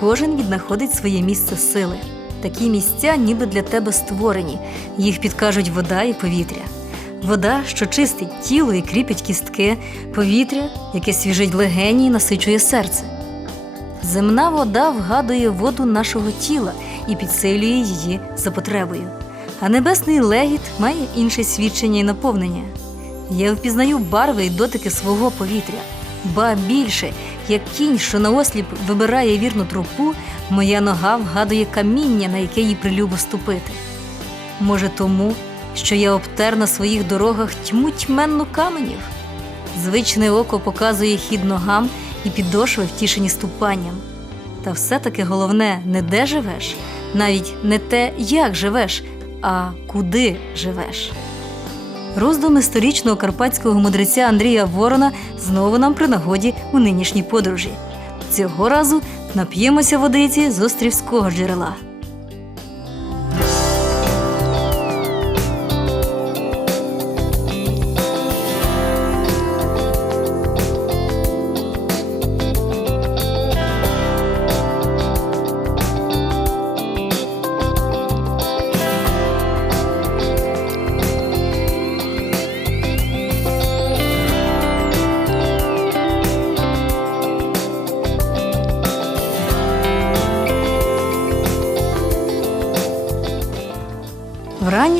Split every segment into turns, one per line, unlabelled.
Кожен віднаходить своє місце сили. Такі місця ніби для тебе створені. Їх підкажуть вода і повітря. Вода, що чистить тіло і кріпить кістки, повітря, яке свіжить легені і насичує серце. Земна вода вгадує воду нашого тіла і підсилює її за потребою. А небесний легіт має інше свідчення і наповнення. Я впізнаю барви і дотики свого повітря. Ба більше, як кінь, що наосліп вибирає вірну тропу, моя нога вгадує каміння, на яке їй прилюбо ступити. Може, тому, що я обтер на своїх дорогах тьму тьменну каменів. Звичне око показує хід ногам і підошви втішені ступанням. Та все-таки головне не де живеш, навіть не те, як живеш, а куди живеш. Роздуми сторічного карпатського мудреця Андрія Ворона знову нам при нагоді у нинішній подорожі. Цього разу нап'ємося водиці з острівського джерела.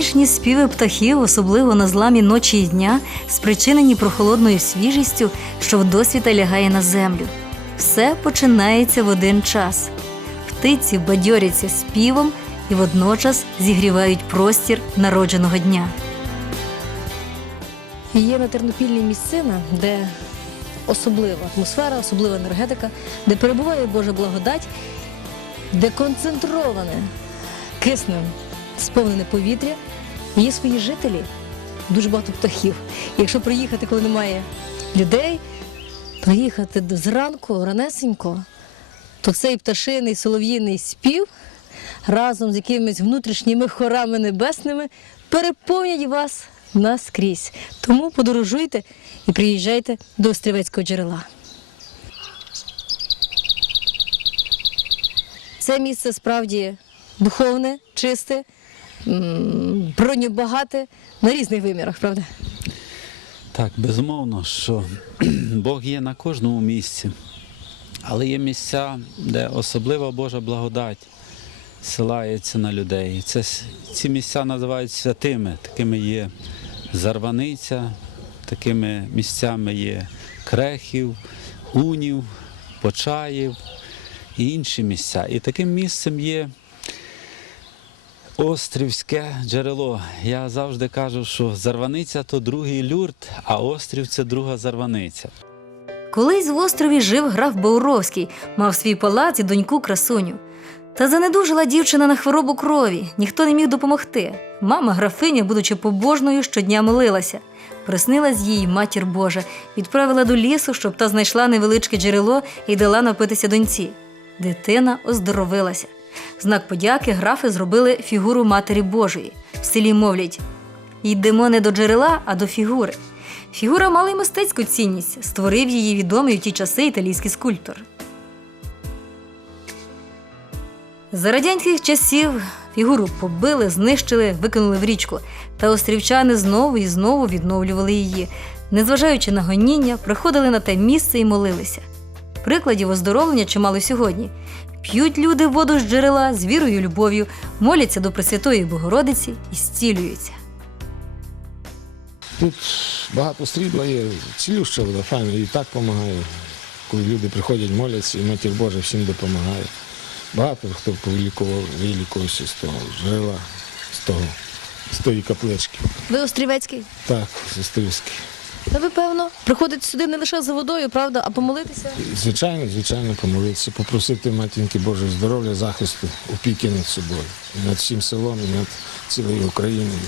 Вранішні співи птахів, особливо на зламі ночі і дня, спричинені прохолодною свіжістю, що вдосвіта лягає на землю. Все починається в один час. Птиці бадьоряться співом і водночас зігрівають простір народженого дня.
Є на Тернопільній місцина, де особлива атмосфера, особлива енергетика, де перебуває Божа благодать, де концентроване киснем сповнене повітря, є свої жителі, дуже багато птахів. Якщо приїхати, коли немає людей, приїхати зранку, ранесенько, то цей пташиний солов'їний спів разом з якимись внутрішніми хорами небесними переповнять вас наскрізь. Тому подорожуйте і приїжджайте до Острівецького джерела. Це місце справді духовне, чисте, бронебагате на різних вимірах, правда?
Так, безумовно, що Бог є на кожному місці, але є місця, де особлива Божа благодать силається на людей. Це, ці місця називають святими, такими є Зарваниця, такими місцями є Крехів, Унів, Почаїв і інші місця. І таким місцем є Острівське джерело. Я завжди кажу, що зарваниця то другий люрт, а острів це друга зарваниця.
Колись в острові жив граф Бауровський, мав свій палац і доньку красуню. Та занедужила дівчина на хворобу крові, ніхто не міг допомогти. Мама графиня, будучи побожною, щодня молилася. Приснилась їй матір Божа, відправила до лісу, щоб та знайшла невеличке джерело і дала напитися доньці. Дитина оздоровилася. Знак подяки графи зробили фігуру Матері Божої. В селі мовлять: йдемо не до джерела, а до фігури. Фігура мала й мистецьку цінність, створив її відомий у ті часи італійський скульптор. За радянських часів фігуру побили, знищили, викинули в річку, та острівчани знову і знову відновлювали її. Незважаючи на гоніння, приходили на те місце і молилися. Прикладів оздоровлення чимало сьогодні. П'ють люди воду з джерела з вірою і любов'ю, моляться до Пресвятої Богородиці і зцілюються.
Тут багато срібла є, цілюща вода, файна, і так допомагає. Коли люди приходять, моляться, і матір Божа всім допомагає. Багато хто повилікував, вилікувався з того джерела, з того, з тої каплички.
Ви Острівецький?
Так, сестрівський.
Та ви, певно, приходите сюди не лише за водою, правда, а помолитися.
Звичайно, звичайно, помолитися, попросити матінки Божого здоров'я, захисту, опіки над собою, і над всім селом, і над цілою Україною.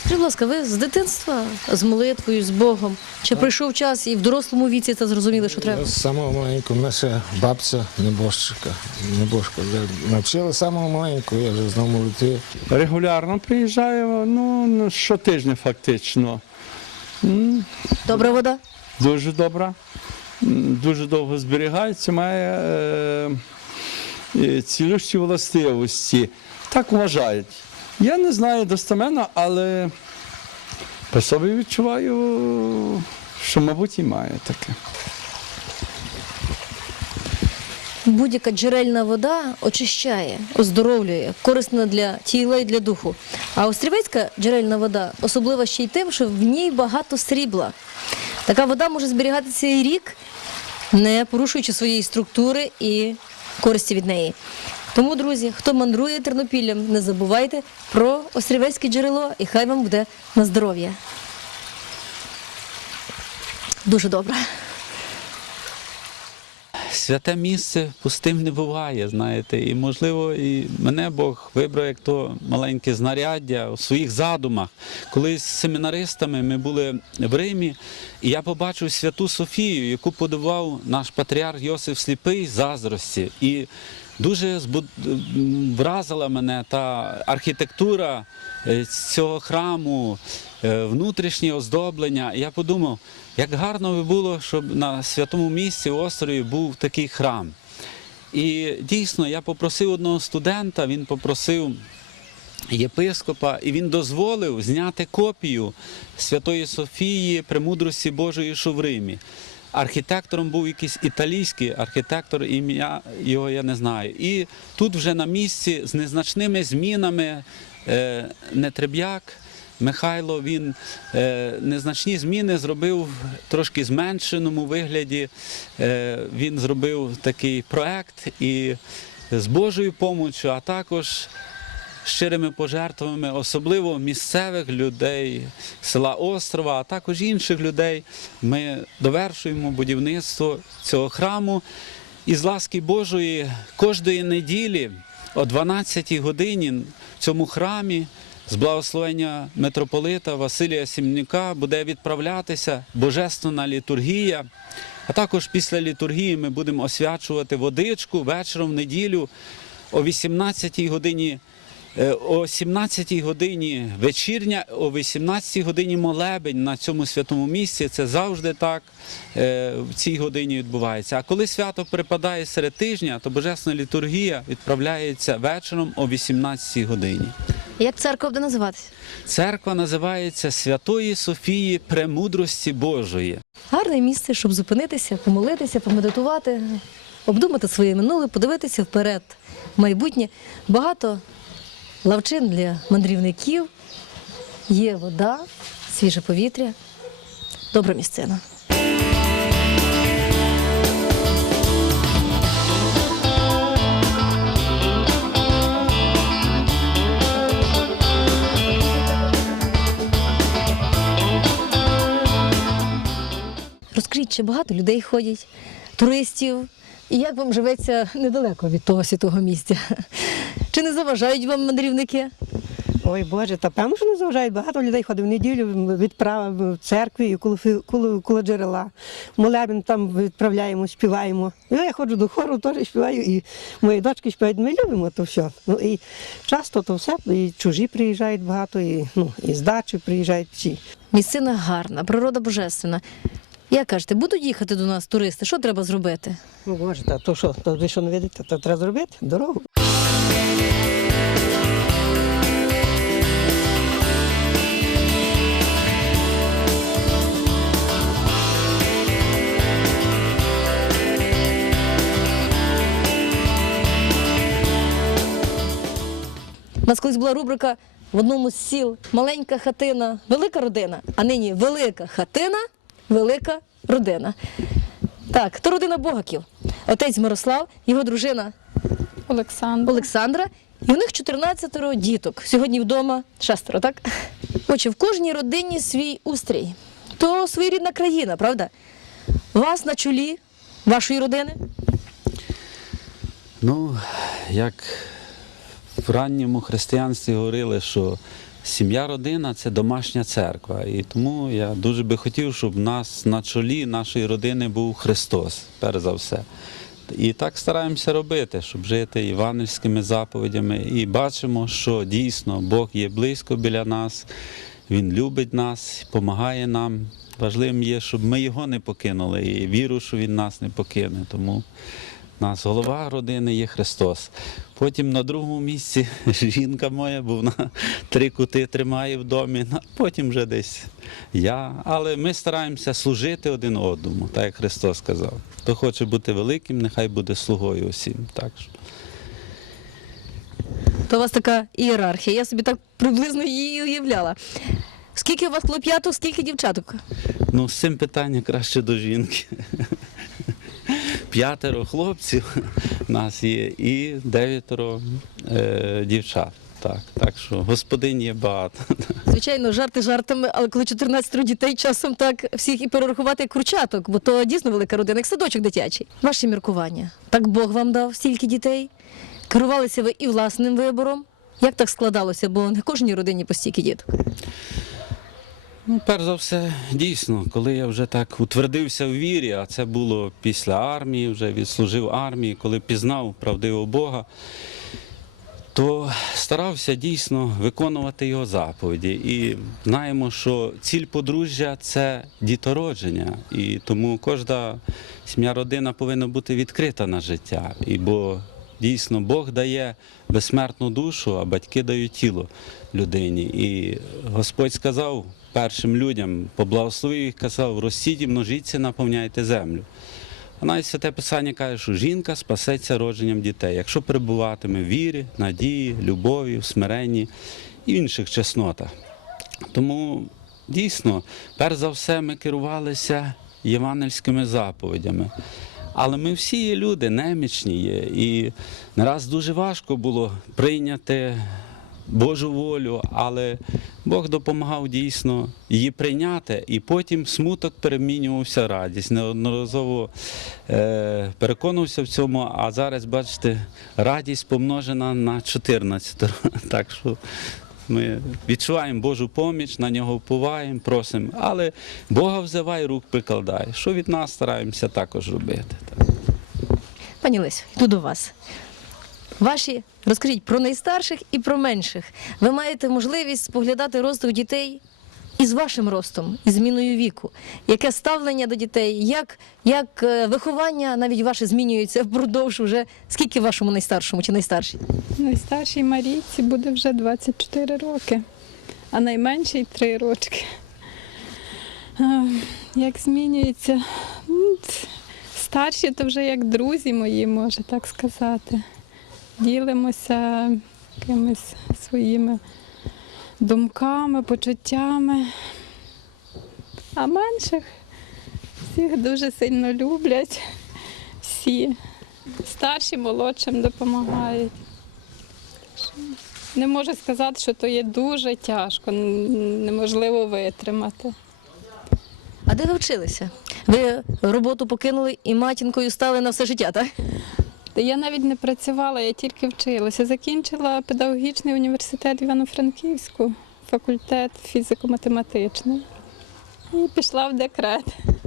Скажіть, будь ласка, ви з дитинства з молитвою, з Богом? Чи прийшов час і в дорослому віці це зрозуміли, що треба?
Я з самого маленького, ще бабця небожчика, небожка вже навчила з самого маленького, я вже знав молитви.
Регулярно приїжджаю, ну, ну, щотижня фактично.
Добра вода?
Дуже добра. дуже довго зберігається, має е, е, цілющі властивості. Так вважають. Я не знаю достеменно, але по собі відчуваю, що, мабуть, і має таке.
Будь-яка джерельна вода очищає, оздоровлює, корисна для тіла і для духу. А острівецька джерельна вода особлива ще й тим, що в ній багато срібла. Така вода може зберігатися і рік, не порушуючи своєї структури і користі від неї. Тому, друзі, хто мандрує Тернопіллям, не забувайте про острівецьке джерело і хай вам буде на здоров'я. Дуже добре.
Святе місце пустим не буває, знаєте, і можливо, і мене Бог вибрав як то маленьке знаряддя у своїх задумах. Коли з семінаристами ми були в Римі, і я побачив святу Софію, яку подавав наш патріарх Йосиф Сліпий заздрості. І дуже вразила мене та архітектура е, цього храму, е, внутрішнє оздоблення. Я подумав, як гарно би було, щоб на святому місці острові був такий храм. І дійсно я попросив одного студента, він попросив єпископа, і він дозволив зняти копію Святої Софії Премудрості Божої, що в Римі. Архітектором був якийсь італійський архітектор, ім'я його я не знаю. І тут вже на місці з незначними змінами е, Нетреб'як Михайло він е, незначні зміни зробив трошки зменшеному вигляді. Е, він зробив такий проект і з Божою помочю, а також щирими пожертвами, особливо місцевих людей села Острова, а також інших людей. Ми довершуємо будівництво цього храму. І з ласки Божої кожної неділі о 12 годині в цьому храмі з благословення митрополита Василія Сімнюка буде відправлятися божественна літургія. А також після літургії ми будемо освячувати водичку вечором в неділю о 18 годині. Е, О 17 годині вечірня, о 18 годині молебень на цьому святому місці. Це завжди так е, в цій годині відбувається. А коли свято припадає серед тижня, то божественна літургія відправляється вечором о 18 годині.
Як церква буде називатися?
Церква називається Святої Софії Премудрості Божої.
Гарне місце, щоб зупинитися, помолитися, помедитувати, обдумати своє минуле, подивитися вперед, майбутнє. Багато лавчин для мандрівників, є вода, свіже повітря, добра місцина. Розкажіть, чи багато людей ходять, туристів, і як вам живеться недалеко від того святого місця? Чи не заважають вам мандрівники?
Ой Боже, та певно, що не заважають. Багато людей ходить в неділю, відправа в церкві і коло, коло, коло джерела. Молебен там відправляємо, співаємо. І Я ходжу до хору, теж співаю, і мої дочки співають. Ми любимо то все. Ну і часто то все, і чужі приїжджають багато, і, ну, і з дачі приїжджають всі.
Місцина гарна, природа божественна. Як кажете, будуть їхати до нас туристи? Що треба зробити?
Ну Боже, та то що, то ви що не видите, то треба зробити дорогу.
У нас колись була рубрика в одному з сіл маленька хатина, велика родина, а нині велика хатина, велика родина. Так, то родина Богаків. Отець Мирослав, його дружина
Олександр.
Олександра, і у них 14 діток. Сьогодні вдома шестеро, так? Отже, в кожній родині свій устрій. То своєрідна країна, правда? Вас на чолі вашої родини.
Ну, як в ранньому християнстві говорили, що сім'я родина це домашня церква. І тому я дуже би хотів, щоб в нас на чолі нашої родини був Христос, перш за все. І так стараємося робити, щоб жити івангельськими заповідями. І бачимо, що дійсно Бог є близько біля нас. Він любить нас, допомагає нам. Важливим є, щоб ми його не покинули, і віру, що він нас не покине. Тому нас голова родини є Христос. Потім на другому місці жінка моя, бо вона три кути тримає в домі. Ну, а Потім вже десь я. Але ми стараємося служити один одному, так як Христос сказав. Хто хоче бути великим, нехай буде слугою усім. Так що.
То у вас така ієрархія. Я собі так приблизно її уявляла. Скільки у вас хлоп'яток, скільки дівчаток?
Ну, з цим питанням краще до жінки. П'ятеро хлопців нас є і дев'ятеро е, дівчат. Так, так що господинь є багато.
Звичайно, жарти жартами, але коли 14 дітей часом так всіх і перерахувати як курчаток, бо то дійсно велика родина, як садочок дитячий. Ваші міркування. Так Бог вам дав стільки дітей. Керувалися ви і власним вибором. Як так складалося? Бо не кожній родині по діток.
Ну, перш за все, дійсно, коли я вже так утвердився в вірі, а це було після армії, вже відслужив армії, коли пізнав правдивого Бога, то старався дійсно виконувати його заповіді. І знаємо, що ціль подружжя це дітородження. І тому кожна сім'я родина повинна бути відкрита на життя. І бо дійсно Бог дає безсмертну душу, а батьки дають тіло людині. І Господь сказав першим людям, поблагословив їх, казав, розсіть і множіться, наповняйте землю. А навіть святе Писання каже, що жінка спасеться родженням дітей, якщо перебуватиме в вірі, надії, любові, смиренні і інших чеснотах. Тому дійсно, перш за все, ми керувалися євангельськими заповідями. Але ми всі є люди, немічні є. І не раз дуже важко було прийняти Божу волю, але Бог допомагав дійсно її прийняти, і потім смуток перемінювався радість. Неодноразово е, переконувався в цьому, а зараз, бачите, радість помножена на 14. Так що ми відчуваємо Божу поміч, на нього впливаємо, просимо, але Бога взивай, рук прикладай. Що від нас стараємося також робити.
Пані Лесь, йду до вас. Ваші розкажіть про найстарших і про менших. Ви маєте можливість споглядати розвиток дітей із вашим ростом, із зміною віку. Яке ставлення до дітей, як, як е, виховання навіть ваше змінюється впродовж уже скільки вашому найстаршому чи найстаршій?
Найстаршій Марійці буде вже 24 роки, а найменшій 3 рочки. Як змінюється? Старші то вже як друзі мої, може так сказати. Ділимося якимись своїми думками, почуттями. А менших всіх дуже сильно люблять. Всі. Старші молодшим допомагають. Не можу сказати, що то є дуже тяжко, неможливо витримати.
А де ви вчилися? Ви роботу покинули і матінкою стали на все життя, так?
Я навіть не працювала, я тільки вчилася. Закінчила педагогічний університет Івано-Франківську, факультет фізико-математичний. І пішла в декрет.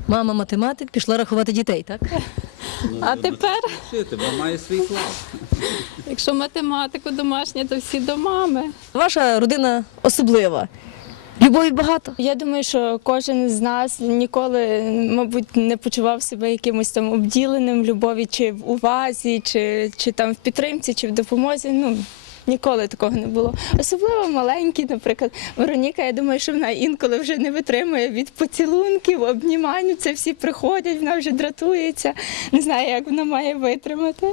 Мама математик пішла рахувати дітей, так?
А тепер,
бо має свій клас.
якщо математику домашня, то всі до мами.
Ваша родина особлива. Любові багато.
Я думаю, що кожен з нас ніколи, мабуть, не почував себе якимось там обділеним любові, чи в увазі, чи, чи там в підтримці, чи в допомозі. Ну ніколи такого не було. Особливо маленькі, наприклад, Вероніка. Я думаю, що вона інколи вже не витримує від поцілунків, обнімань. Це всі приходять, вона вже дратується. Не знаю, як вона має витримати.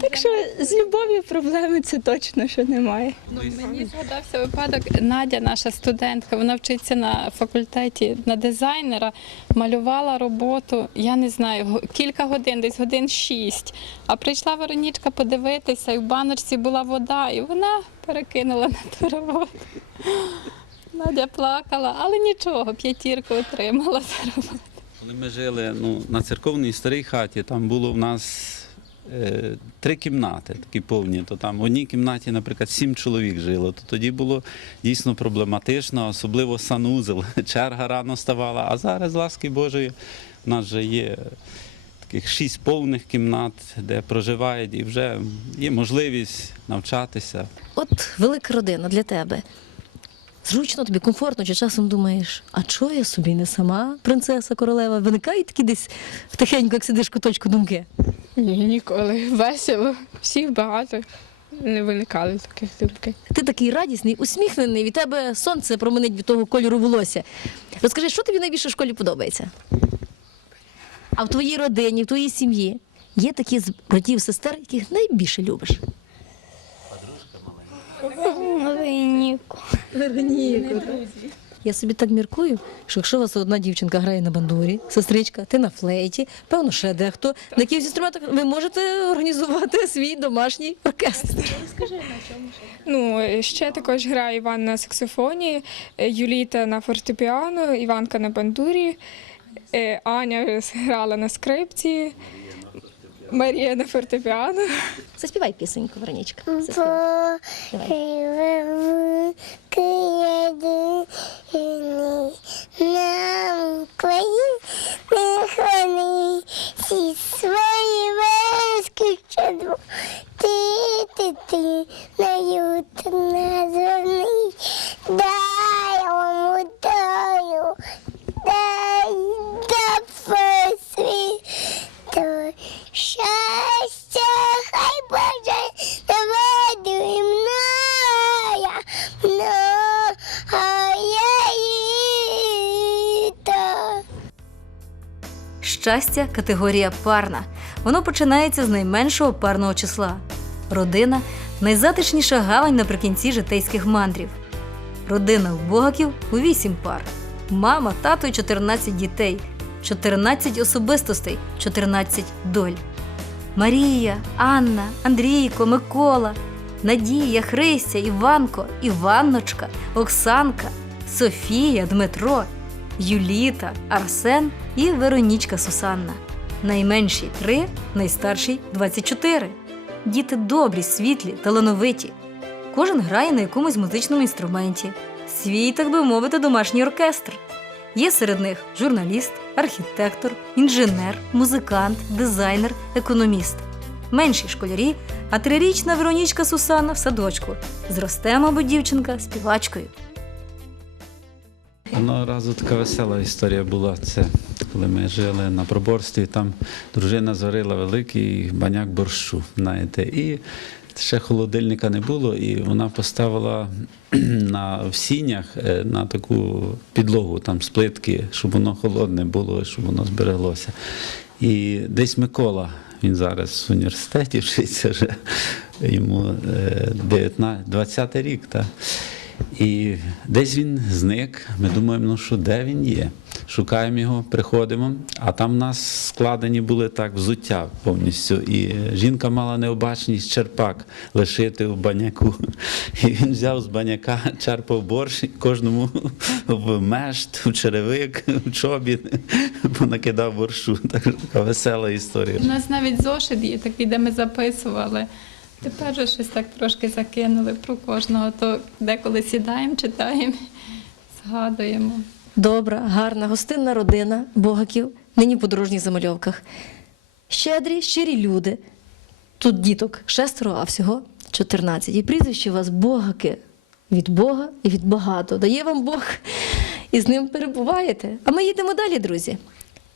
Так що з любов'ю проблеми це точно що немає.
Ну, мені згадався випадок. Надя, наша студентка, вона вчиться на факультеті на дизайнера, малювала роботу, я не знаю, кілька годин, десь годин шість. А прийшла Веронічка подивитися, і в баночці була вода, і вона перекинула на ту роботу. Надя плакала, але нічого, п'ятірку отримала за роботу.
Коли ми жили ну, на церковній старій хаті, там було в нас три кімнати, такі повні. То там в одній кімнаті, наприклад, сім чоловік жило. То тоді було дійсно проблематично, особливо санузел. Черга рано ставала. А зараз, ласки Божої, в нас вже є таких шість повних кімнат, де проживають, і вже є можливість навчатися.
От велика родина для тебе. Зручно, тобі комфортно, чи часом думаєш, а чого я собі не сама принцеса королева? Виникають такі десь тихенько, як сидиш куточку думки.
Ні, ніколи. Весело. Всіх багато. Не виникали таких думки.
Ти такий радісний, усміхнений, від тебе сонце променить від того кольору волосся. Розкажи, що тобі найбільше в школі подобається? А в твоїй родині, в твоїй сім'ї є такі з братів, сестер, яких найбільше любиш?
Вероніку.
Вероніку. Я собі так міркую, що якщо у вас одна дівчинка грає на бандурі, сестричка, ти на флейті, певно, ще дехто, на якихось інструментах ви можете організувати свій домашній оркестр.
Ну, ще також грає Іван на саксофоні, е, Юліта на фортепіано, Іванка на бандурі, е, Аня грала на скрипці, Марія на фортепіано.
Заспівай пісеньку, Веронічка. Заспівай.
Нам храни всі свої безкучаду. Ти, ти, ти, на ют названий, дай вам удаю, дай да Щастя, хай Боже, наведу мною, многое літо.
Щастя категорія парна. Воно починається з найменшого парного числа. Родина найзатишніша гавань наприкінці житейських мандрів. Родина Богаків у вісім пар. Мама, тато і 14 дітей, 14 особистостей, 14 доль. Марія, Анна, Андрійко, Микола, Надія, Христя, Іванко, Іванночка, Оксанка, Софія, Дмитро, Юліта, Арсен і Веронічка Сусанна. Найменші три, найстарший 24. Діти добрі, світлі, талановиті. Кожен грає на якомусь музичному інструменті. Свій, так би мовити, домашній оркестр. Є серед них журналіст, архітектор, інженер, музикант, дизайнер, економіст. Менші школярі, а трирічна Веронічка Сусанна в садочку. Зросте, мабуть, дівчинка співачкою.
Одного разу така весела історія була. Це коли ми жили на проборстві, там дружина зварила великий баняк борщу, знаєте, і ще холодильника не було, і вона поставила на в сінях е, на таку підлогу, там з плитки, щоб воно холодне було, щоб воно збереглося. І десь Микола, він зараз в університеті вчиться вже, йому е, 19, 20 рік. Та. І десь він зник. Ми думаємо, ну що де він є? Шукаємо його, приходимо, а там в нас складені були так взуття повністю. І жінка мала необачність черпак лишити в баняку. І він взяв з баняка, черпав борщ кожному в мешт, в черевик, в чобіт, понакидав борщу. Так така весела історія.
У нас навіть зошит є такий, де ми записували. Тепер же щось так трошки закинули про кожного, то деколи сідаємо, читаємо, згадуємо.
Добра, гарна, гостинна родина Богаків, нині в подорожніх замальовках. Щедрі, щирі люди. Тут діток шестеро, а всього 14. І прізвище у вас Богаки. Від Бога і від багато. Дає вам Бог і з ним перебуваєте. А ми їдемо далі, друзі.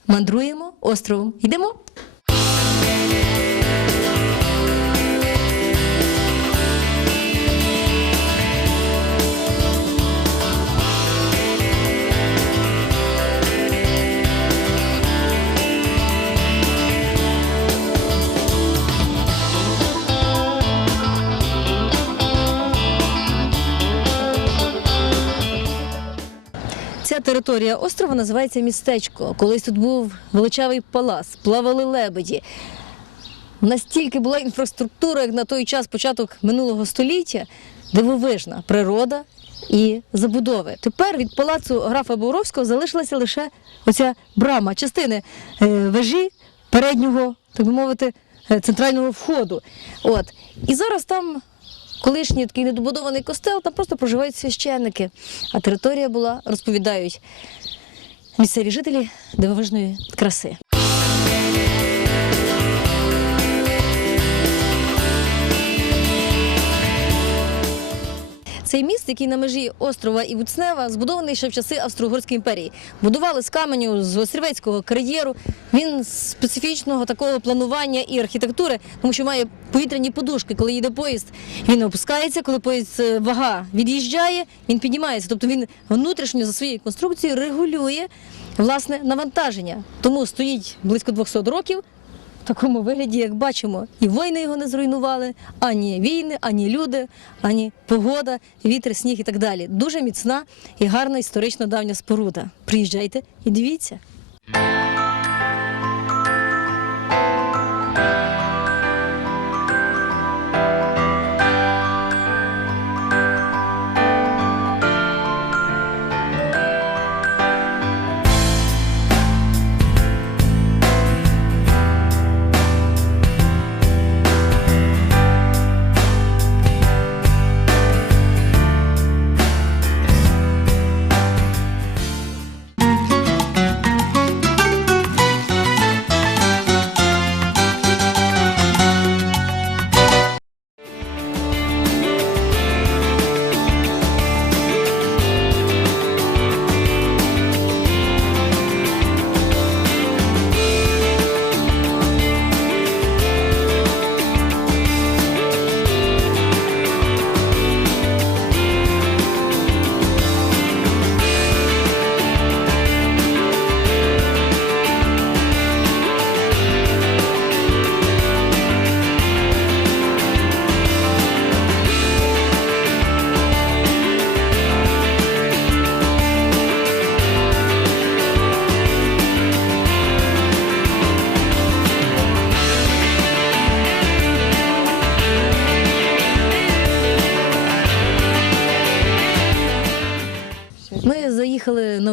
Мандруємо островом. Йдемо. Територія острова називається містечко. Колись тут був величавий палац, плавали лебеді. Настільки була інфраструктура, як на той час, початок минулого століття, дивовижна природа і забудови. Тепер від палацу графа Боровського залишилася лише оця брама, частини е, вежі переднього, так би мовити, е, центрального входу. От. І зараз там колишній такий недобудований костел, там просто проживають священники. А територія була, розповідають місцеві жителі дивовижної краси. Цей міст, який на межі острова і Буцнева, збудований ще в часи Австро-Угорської імперії. Будували з каменю з острівецького кар'єру. Він специфічного такого планування і архітектури, тому що має повітряні подушки. Коли їде поїзд, він опускається. Коли поїзд е, вага від'їжджає, він піднімається. Тобто він внутрішньо за своєю конструкцією регулює власне навантаження. Тому стоїть близько 200 років. В такому вигляді, як бачимо, і війни його не зруйнували, ані війни, ані люди, ані погода, вітер, сніг і так далі. Дуже міцна і гарна історично давня споруда. Приїжджайте і дивіться.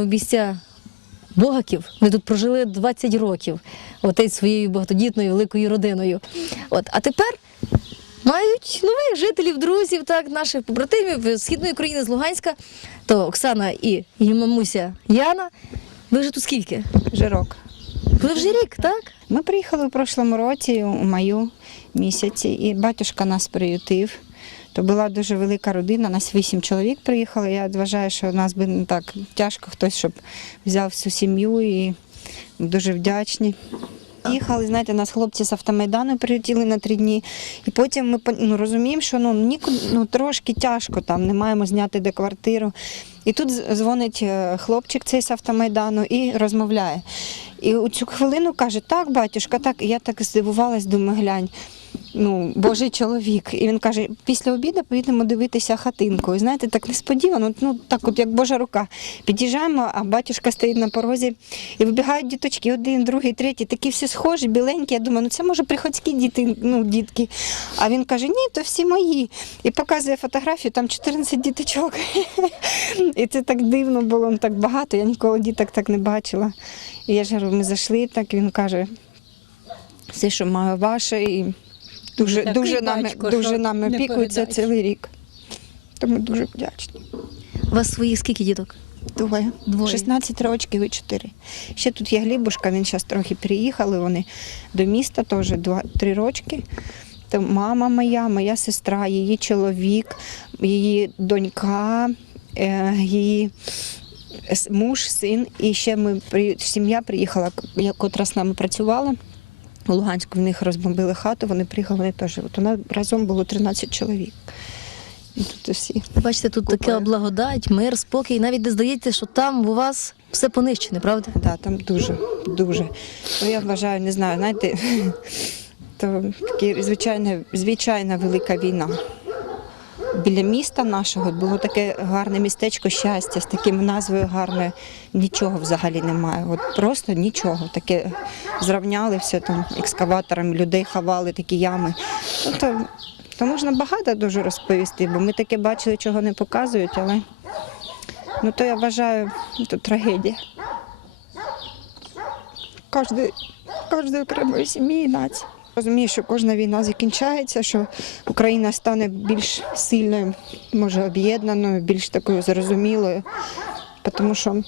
Обійстя Богаків. Ми тут прожили 20 років. Отець своєю багатодітною великою родиною. От, а тепер мають нових жителів, друзів, так, наших побратимів з східної країни з Луганська. То Оксана і її мамуся Яна. Ви вже тут скільки?
Жирок.
Ви вже рік, так?
Ми приїхали в прошлому році, у маю місяці, і батюшка нас приютив. То була дуже велика родина, нас вісім чоловік приїхало. Я вважаю, що нас би не так тяжко хтось, щоб взяв всю сім'ю і дуже вдячні. Їхали, знаєте, нас хлопці з автомайдану прилетіли на три дні. І потім ми ну, розуміємо, що ну, нікуди, ну, трошки тяжко там, не маємо зняти де квартиру. І тут дзвонить е, хлопчик цей з автомайдану і розмовляє. І у цю хвилину каже, так, батюшка, так. І я так здивувалась, думаю, глянь. Ну, Божий чоловік. І він каже, після обіду поїдемо дивитися хатинку. І знаєте, так несподівано, ну так от як Божа рука. Під'їжджаємо, а батюшка стоїть на порозі і вибігають діточки, один, другий, третій, такі всі схожі, біленькі. Я думаю, ну це може приходські діти, ну, дітки. А він каже, ні, то всі мої. І показує фотографію, там 14 діточок. І це так дивно було, ну, так багато. Я ніколи діток так не бачила. І я ж говорю, ми зайшли, так він каже, все, що маю ваше, і дуже,
Такий
дуже, нами,
батько,
дуже
що
нами
не
цілий рік. Тому дуже вдячні.
У вас своїх скільки діток?
Двоє.
Двоє.
16 років і 4. Ще тут є Глібушка, він зараз трохи переїхали, вони до міста теж 2-3 рочки. То мама моя, моя сестра, її чоловік, її донька, е, її муж, син. І ще ми при- сім'я приїхала, котра з нами працювала. У Луганську в них розбомбили хату, вони приїхали, вони теж. От у нас разом було 13 чоловік. І тут усі.
Бачите, тут така
Купою.
благодать, мир, спокій. Навіть не здається, що там у вас все понищене, правда?
Да, там дуже, дуже. Ну, я вважаю, не знаю, знаєте, то такі звичайна, звичайна велика війна. Біля міста нашого було таке гарне містечко щастя з таким назвою гарною. Нічого взагалі немає. От просто нічого. Таке зрівняли все там екскаваторами, людей ховали, такі ями. Ну, то, можна багато дуже розповісти, бо ми таке бачили, чого не показують, але ну, то я вважаю, то трагедія кожної окремої сім'ї і нації. Розумію, що кожна війна закінчається, що Україна стане більш сильною, може об'єднаною, більш такою зрозумілою. Тому що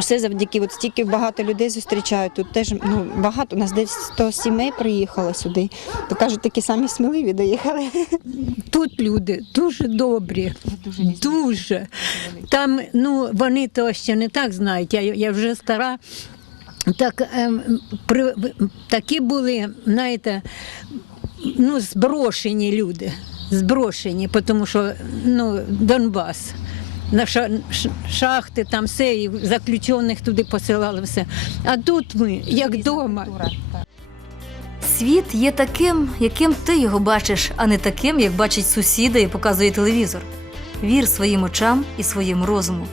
Все завдяки, от стільки багато людей зустрічають. Тут теж ну, багато, у нас десь 100 сімей приїхало сюди. То кажуть, такі самі сміливі доїхали.
Тут люди дуже добрі, дуже. Там, ну, вони то ще не так знають, я, я вже стара. Так, ем, при, такі були, знаєте, ну, зброшені люди. Зброшені, тому що ну, Донбас. На ша- шахти, там все, і заключених туди посилали все. А тут ми, як вдома.
Світ є таким, яким ти його бачиш, а не таким, як бачить сусіда і показує телевізор. Вір своїм очам і своєму розуму.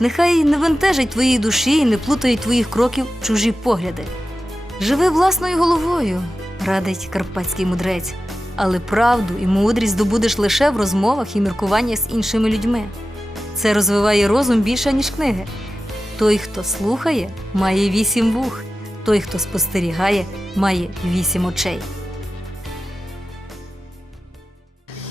Нехай не вентежить твоїй душі і не плутають твоїх кроків чужі погляди. Живи власною головою, радить карпатський мудрець, але правду і мудрість здобудеш лише в розмовах і міркуваннях з іншими людьми. Це розвиває розум більше, ніж книги. Той, хто слухає, має вісім вух, той, хто спостерігає, має вісім очей.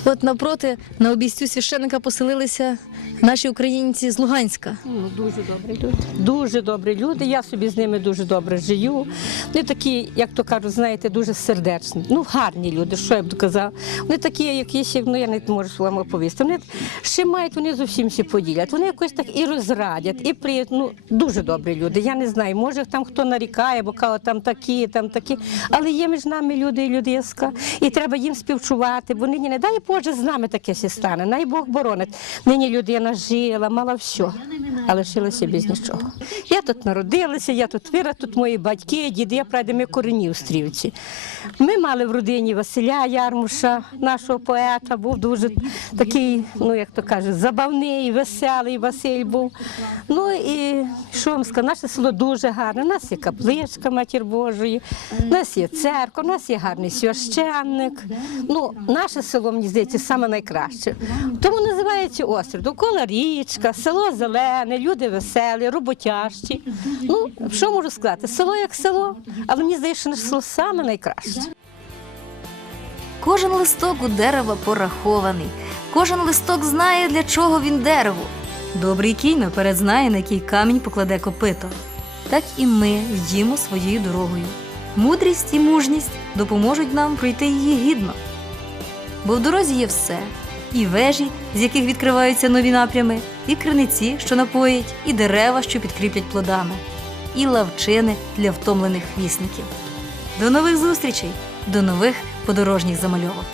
От напроти на обійстю священика поселилися наші українці з Луганська.
Дуже добрі люди. Дуже добрі люди. Я собі з ними дуже добре живу. Вони такі, як то кажуть, знаєте, дуже сердечні. Ну, гарні люди, що я б казала. Вони такі, якісь, ну я не можу вам оповісти. Вони ще мають, вони зовсім всі поділять. Вони якось так і розрадять, і при ну дуже добрі люди. Я не знаю, може там хто нарікає, бо каже, там такі, там такі. Але є між нами люди і людиська, і треба їм співчувати, бо нині не дай Боже з нами таке все стане. Най Бог боронить. Нині людина жила, мала все, а лишилася без нічого. Я тут народилася, я тут вира, тут мої батьки, діди, прадіди, ми корені у стрівці. Ми мали в родині Василя Ярмуша, нашого поета, був дуже такий, ну як то кажуть, забавний, веселий Василь був. Ну і що вам сказати, наше село дуже гарне. У нас є капличка Матір Божої, у нас є церква, у нас є гарний священник. Ну, наше село, мені здається, саме найкраще. Тому називається острів. Річка, село зелене, люди веселі, роботящі. Ну, що можу сказати? Село як село, але мені здається, що наше село саме найкраще.
Кожен листок у дерева порахований, кожен листок знає, для чого він дереву. Добрий кінь наперед знає, на який камінь покладе копито. Так і ми йдімо своєю дорогою. Мудрість і мужність допоможуть нам пройти її гідно. Бо в дорозі є все: і вежі, з яких відкриваються нові напрями, і криниці, що напоїть, і дерева, що підкріплять плодами, і лавчини для втомлених вісників. До нових зустрічей, до нових подорожніх замальовок.